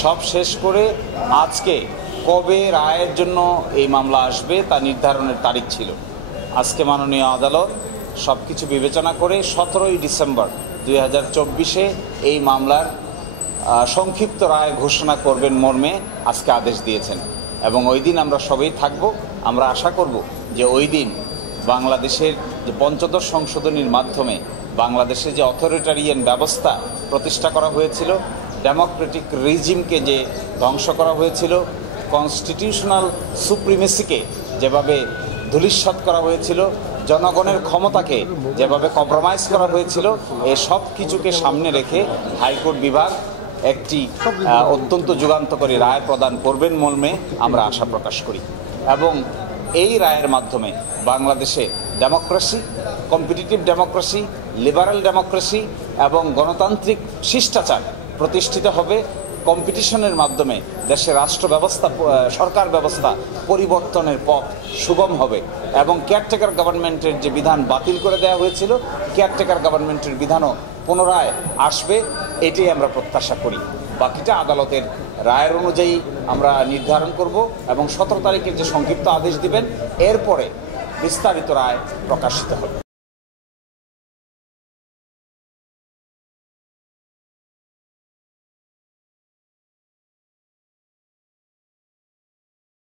সব শেষ করে আজকে কবে রায়ের জন্য এই মামলা আসবে তা নির্ধারণের তারিখ ছিল। আজকে মাননীয় আদালত সব কিছু বিবেচনা করে 17ই ডিসেম্বর 2024 এই মামলার সংক্ষিপ্ত রায় ঘোষণা করবেন মর্মে আজকে আদেশ দিয়েছেন এবং ওই দিন আমরা সবাই থাকব। আমরা আশা করব যে ওই দিন বাংলাদেশের যে পঞ্চদশ সংশোধনীর মাধ্যমে বাংলাদেশে যে অথরিটারিয়ান ব্যবস্থা প্রতিষ্ঠা করা হয়েছিল, ডেমোক্রেটিক রিজিমকে যে ধ্বংস করা হয়েছিল, কনস্টিটিউশনাল সুপ্রিমেসিকে যেভাবে ধূলিসাৎ করা হয়েছিল, জনগণের ক্ষমতাকে যেভাবে কম্প্রোমাইজ করা হয়েছিল, এই সব কিছুকে সামনে রেখে হাইকোর্ট বিভাগ একটি অত্যন্ত যুগান্তকারী রায় প্রদান করবেন মর্মে আমরা আশা প্রকাশ করি এবং এই রায়ের মাধ্যমে বাংলাদেশে democracy, competitive democracy, liberal democracy এবং গণতান্ত্রিক শিষ্টাচার প্রতিষ্ঠিত হবে। কম্পিটিশনের মাধ্যমে দেশের রাষ্ট্র ব্যবস্থা, সরকার ব্যবস্থা পরিবর্তনের পথ সুগম হবে এবং কেয়ারটেকার গভর্নমেন্টের যে বিধান বাতিল করে দেওয়া হয়েছিল, কেয়ারটেকার গভর্নমেন্টের বিধানও পুনরায় আসবে, এটাই আমরা প্রত্যাশা করি। বাকিটা আদালতের রায়ের অনুযায়ী আমরা নির্ধারণ করব এবং 17 তারিখে যে সংক্ষিপ্ত আদেশ দিবেন এরপরে বিস্তারিত রায় প্রকাশিত হবে।